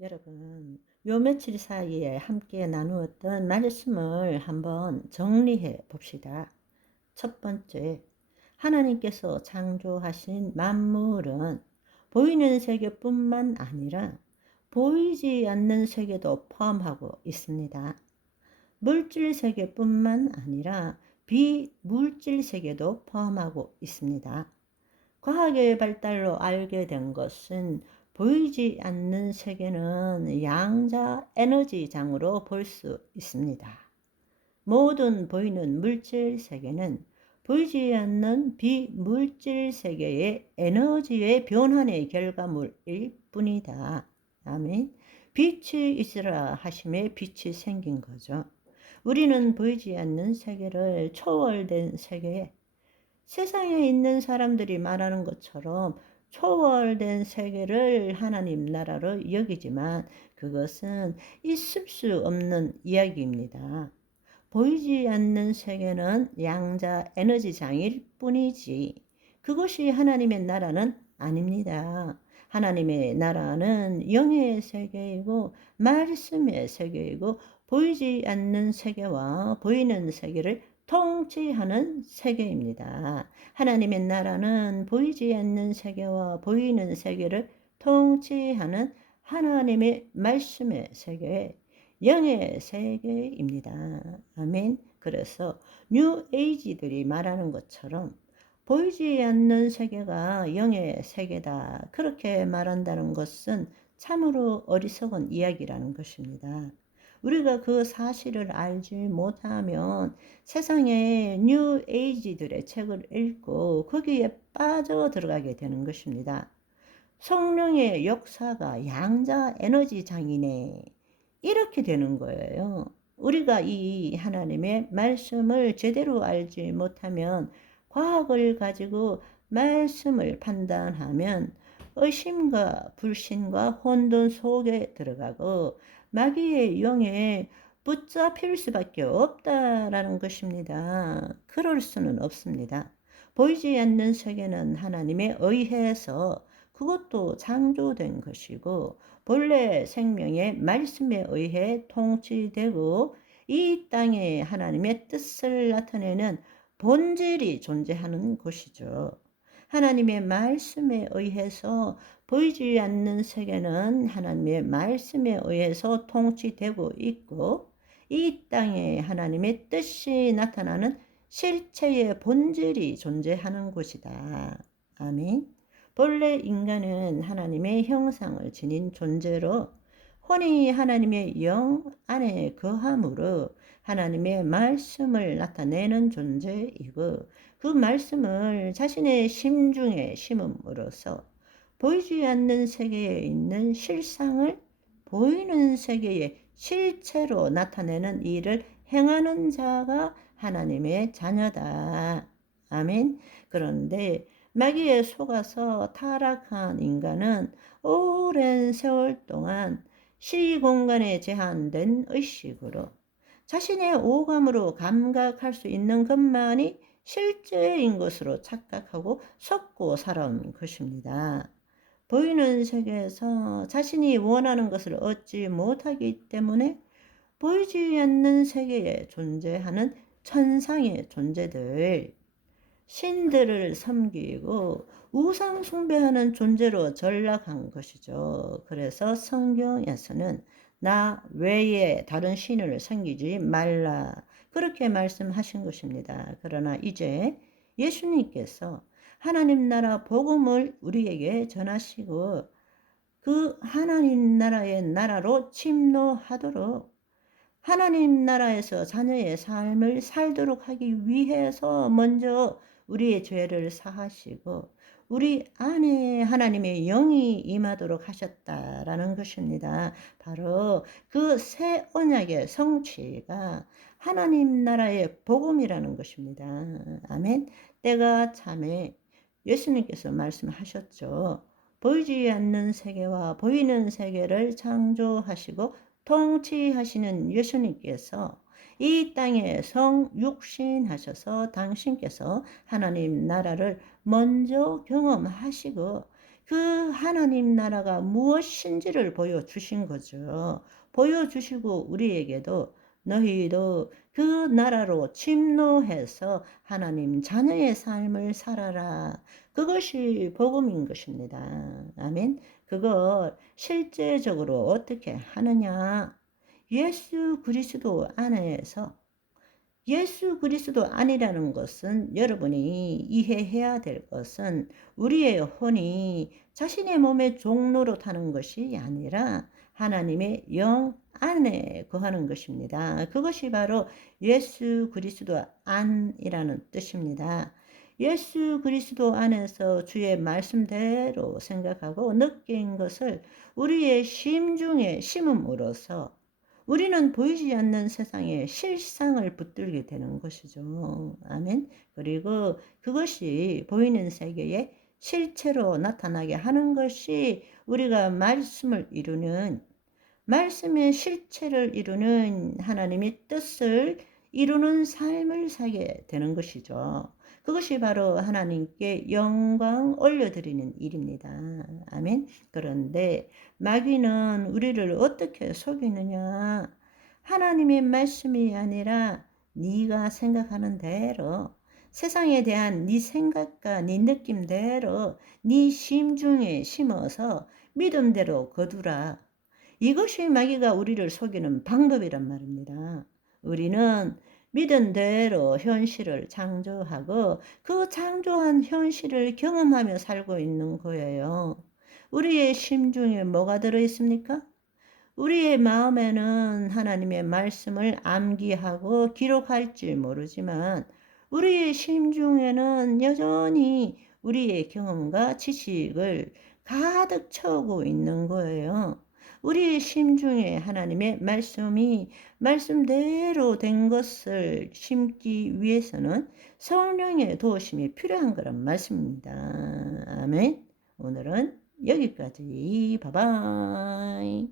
여러분, 요 며칠 사이에 함께 나누었던 말씀을 한번 정리해 봅시다. 첫 번째, 하나님께서 창조하신 만물은 보이는 세계뿐만 아니라 보이지 않는 세계도 포함하고 있습니다. 물질 세계뿐만 아니라 비물질 세계도 포함하고 있습니다. 과학의 발달로 알게 된 것은 보이지 않는 세계는 양자 에너지장으로 볼 수 있습니다. 모든 보이는 물질 세계는 보이지 않는 비물질 세계의 에너지의 변환의 결과물일 뿐이다. 아멘. 빛이 있으라 하심에 빛이 생긴 거죠. 우리는 보이지 않는 세계를 초월된 세계에 세상에 있는 사람들이 말하는 것처럼 초월된 세계를 하나님 나라로 여기지만 그것은 있을 수 없는 이야기입니다. 보이지 않는 세계는 양자 에너지장일 뿐이지 그것이 하나님의 나라는 아닙니다. 하나님의 나라는 영의 세계이고 말씀의 세계이고 보이지 않는 세계와 보이는 세계를 통치하는 세계입니다. 하나님의 나라는 보이지 않는 세계와 보이는 세계를 통치하는 하나님의 말씀의 세계, 영의 세계입니다. 아멘. 그래서 뉴 에이지들이 말하는 것처럼 보이지 않는 세계가 영의 세계다. 그렇게 말한다는 것은 참으로 어리석은 이야기라는 것입니다. 우리가 그 사실을 알지 못하면 세상의 뉴 에이지들의 책을 읽고 거기에 빠져 들어가게 되는 것입니다. 성령의 역사가 양자 에너지 장이네. 이렇게 되는 거예요. 우리가 이 하나님의 말씀을 제대로 알지 못하면 과학을 가지고 말씀을 판단하면 의심과 불신과 혼돈 속에 들어가고 마귀의 영에 붙잡힐 수밖에 없다라는 것입니다. 그럴 수는 없습니다. 보이지 않는 세계는 하나님에 의해서 그것도 창조된 것이고 본래 생명의 말씀에 의해 통치되고 이 땅에 하나님의 뜻을 나타내는 본질이 존재하는 곳이죠. 하나님의 말씀에 의해서 보이지 않는 세계는 하나님의 말씀에 의해서 통치되고 있고 이 땅에 하나님의 뜻이 나타나는 실체의 본질이 존재하는 곳이다. 아멘. 본래 인간은 하나님의 형상을 지닌 존재로 혼이 하나님의 영 안에 거함으로 하나님의 말씀을 나타내는 존재이고 그 말씀을 자신의 심중에 심음으로써 보이지 않는 세계에 있는 실상을 보이는 세계의 실체로 나타내는 일을 행하는 자가 하나님의 자녀다. 아멘. 그런데 마귀에 속아서 타락한 인간은 오랜 세월 동안 시공간에 제한된 의식으로 자신의 오감으로 감각할 수 있는 것만이 실제인 것으로 착각하고 속고 살아온 것입니다. 보이는 세계에서 자신이 원하는 것을 얻지 못하기 때문에 보이지 않는 세계에 존재하는 천상의 존재들, 신들을 섬기고 우상 숭배하는 존재로 전락한 것이죠. 그래서 성경에서는 나 외에 다른 신을 섬기지 말라 그렇게 말씀하신 것입니다. 그러나 이제 예수님께서 하나님 나라 복음을 우리에게 전하시고 그 하나님 나라의 나라로 침노하도록 하나님 나라에서 자녀의 삶을 살도록 하기 위해서 먼저 우리의 죄를 사하시고 우리 안에 하나님의 영이 임하도록 하셨다라는 것입니다. 바로 그 새 언약의 성취가 하나님 나라의 복음이라는 것입니다. 아멘. 때가 참에 예수님께서 말씀하셨죠. 보이지 않는 세계와 보이는 세계를 창조하시고 통치하시는 예수님께서 이 땅에 성육신하셔서 당신께서 하나님 나라를 먼저 경험하시고 그 하나님 나라가 무엇인지를 보여주신 거죠. 보여주시고 우리에게도 너희도 그 나라로 침노해서 하나님 자녀의 삶을 살아라. 그것이 복음인 것입니다. 아멘. 그걸 실제적으로 어떻게 하느냐? 예수 그리스도 안에서, 예수 그리스도 아니라는 것은, 여러분이 이해해야 될 것은, 우리의 혼이 자신의 몸의 종로로 타는 것이 아니라 하나님의 영 안에 거하는 것입니다. 그것이 바로 예수 그리스도 안이라는 뜻입니다. 예수 그리스도 안에서 주의 말씀대로 생각하고 느낀 것을 우리의 심중에 심음으로써 우리는 보이지 않는 세상에 실상을 붙들게 되는 것이죠. 아멘. 그리고 그것이 보이는 세계에 실체로 나타나게 하는 것이 우리가 말씀을 이루는, 말씀의 실체를 이루는 하나님의 뜻을 이루는 삶을 살게 되는 것이죠. 그것이 바로 하나님께 영광 올려드리는 일입니다. 아멘. 그런데 마귀는 우리를 어떻게 속이느냐? 하나님의 말씀이 아니라 네가 생각하는 대로, 세상에 대한 네 생각과 네 느낌대로 네 심중에 심어서 믿음대로 거두라. 이것이 마귀가 우리를 속이는 방법이란 말입니다. 우리는 믿은 대로 현실을 창조하고 그 창조한 현실을 경험하며 살고 있는 거예요. 우리의 심중에 뭐가 들어있습니까? 우리의 마음에는 하나님의 말씀을 암기하고 기록할지 모르지만 우리의 심중에는 여전히 우리의 경험과 지식을 가득 채우고 있는 거예요. 우리의 심중에 하나님의 말씀이 말씀대로 된 것을 심기 위해서는 성령의 도우심이 필요한 거란 말씀입니다. 아멘. 오늘은 여기까지. 바이바이.